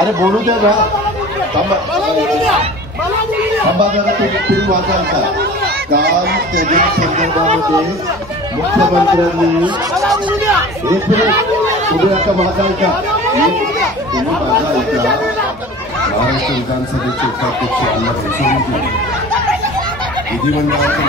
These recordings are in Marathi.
अरे बोलू द्या ना, थांबा जरा. तुम्ही वाचाल का? काल त्याच्या संदर्भामध्ये मुख्यमंत्र्यांनी एक मिनिट तुम्ही आता वाचाल का? तुम्ही माझा ऐका. महाराष्ट्र विधानसभेचे उपाध्यक्ष अण्णा देशमुख विधिमंडळाच्या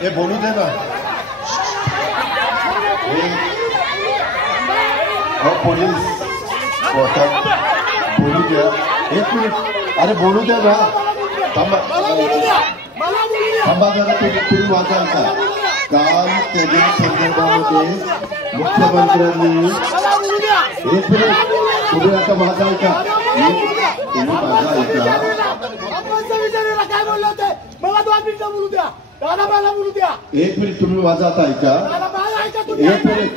हे बोलू दे ना. पोलीस बोलू द्या. एक मिनिट. अरे बोलू द्या ना, थांबा जरा. तुम्ही वाचाल का? काल त्याच्या संदर्भामध्ये मुख्यमंत्र्यांनी एक मिनिट तुम्ही आता वाचाल का? तुम्ही माझा ऐका. काय बोलले होते मला 2 मिनिटं बोलू द्या. दादा मला बोलू द्या. एक मिनिट तुम्ही माझा आता ऐका. एक मिनिट.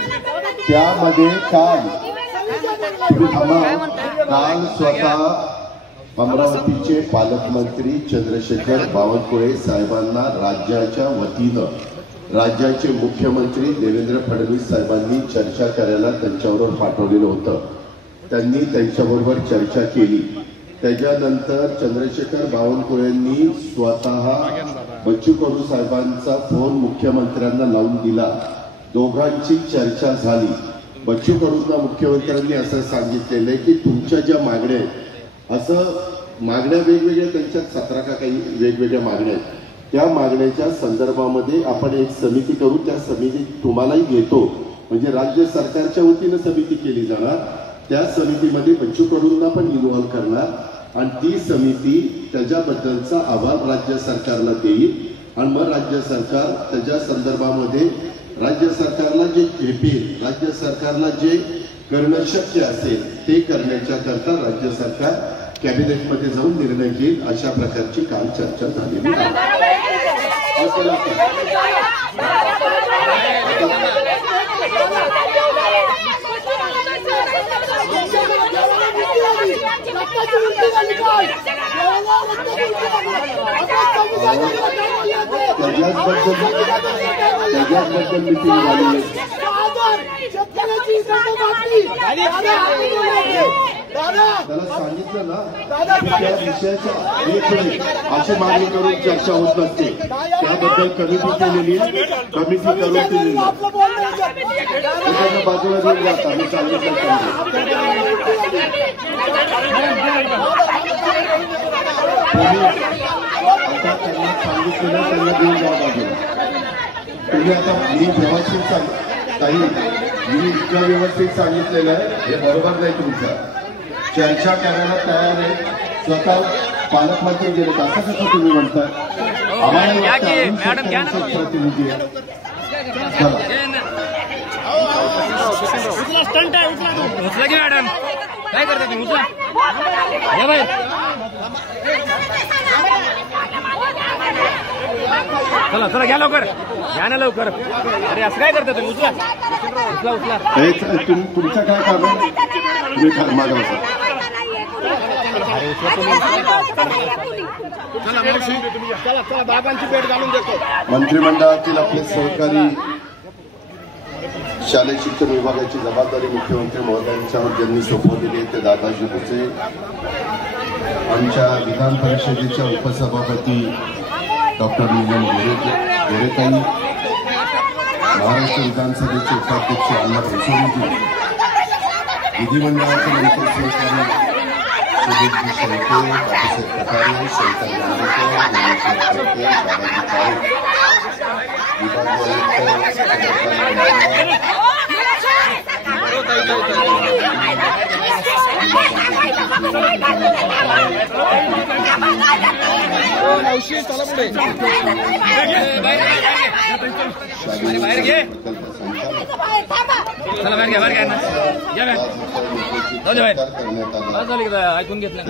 त्यामध्ये काल स्वतः अमरावतीचे पालकमंत्री चंद्रशेखर बावनकुळे साहेबांना राज्याच्या वतीनं राज्याचे मुख्यमंत्री देवेंद्र फडणवीस साहेबांनी चर्चा करायला त्यांच्याबरोबर पाठवलेलं होतं. त्यांनी त्यांच्याबरोबर चर्चा केली. त्याच्यानंतर चंद्रशेखर बावनकुळेंनी स्वतः बच्चू कडू साहेबांचा फोन मुख्यमंत्र्यांना लावून दिला. दोघांची चर्चा झाली. बच्चू कडूंना मुख्यमंत्र्यांनी असं सांगितलेलं आहे की तुमच्या ज्या मागण्या आहेत, असं मागण्या वेगवेगळ्या त्यांच्यात 17 का काही वेगवेगळ्या मागण्या आहेत, त्या मागण्याच्या संदर्भामध्ये आपण एक समिती करू. त्या समितीत तुम्हालाही घेतो, म्हणजे राज्य सरकारच्या वतीनं समिती केली जाणार. त्या समितीमध्ये बच्चू कडूंना पण इन्व्हॉल्व करणार आणि ती समिती त्याच्याबद्दलचा अहवाल राज्य सरकारला देईल आणि मग राज्य सरकार त्याच्या संदर्भामध्ये राज्य सरकारला जे झेपेल, राज्य सरकारला जे करणं शक्य असेल ते करण्याच्या करता राज्य सरकार कॅबिनेटमध्ये जाऊन निर्णय घेईल. अशा प्रकारची काल चर्चा झालेली आहे. त्याच्याबद्दल मिटिंग झाली. त्याला सांगितलं ना त्या विषयाच्या अशी मागणी करून चर्चा होत नसते. त्याबद्दल कमिटी केलेली आहे. कमिटी करून दिलेली बाजूला घेऊन जाता. मी सांगितलं आता त्यांना सांगितलेलं त्यांना घेऊन जावं लागेल. तुम्ही आता मी व्यवस्थित काही मी इतकं व्यवस्थित सांगितलेलं आहे हे बरोबर नाही. तुमचं चर्चा करायला तयार आहे. स्वतः पालकमंत्री गेले असं कसं तुम्ही म्हणताय? आम्हाला प्रतिनिधी आहे. मॅडम काय करता तुम्ही? उचला चला चला घ्या लवकर, घ्या ना लवकर. अरे असं काय करता तुम्ही? उचला उचला उचला. तुमचं काय काम आहे? तुम्ही मागा. चला बाबांची भेट घालून देतो. मंत्रिमंडळातील आपले सहकारी शालेय शिक्षण विभागाची जबाबदारी मुख्यमंत्री महोदयांच्यावर ज्यांनी सोपवलेली आहे ते दादाजी भुसे, आमच्या विधान परिषदेच्या उपसभापती डॉक्टर नीलम गोरेताई, महाराष्ट्र विधानसभेचे उपाध्यक्ष अण्णा देशमुख, विधिमंडळाचे मंत्री सहकारी सुधीरजी शेळके, बाबासाहेब पठारे, शैतान नार्वेकर, ज्ञानेश्वर शेळके, दादाजी पाईक, विभागीय बाहेर घे. चला बाहेर घ्या, बाहेर घ्या. ऐकून घेतलं.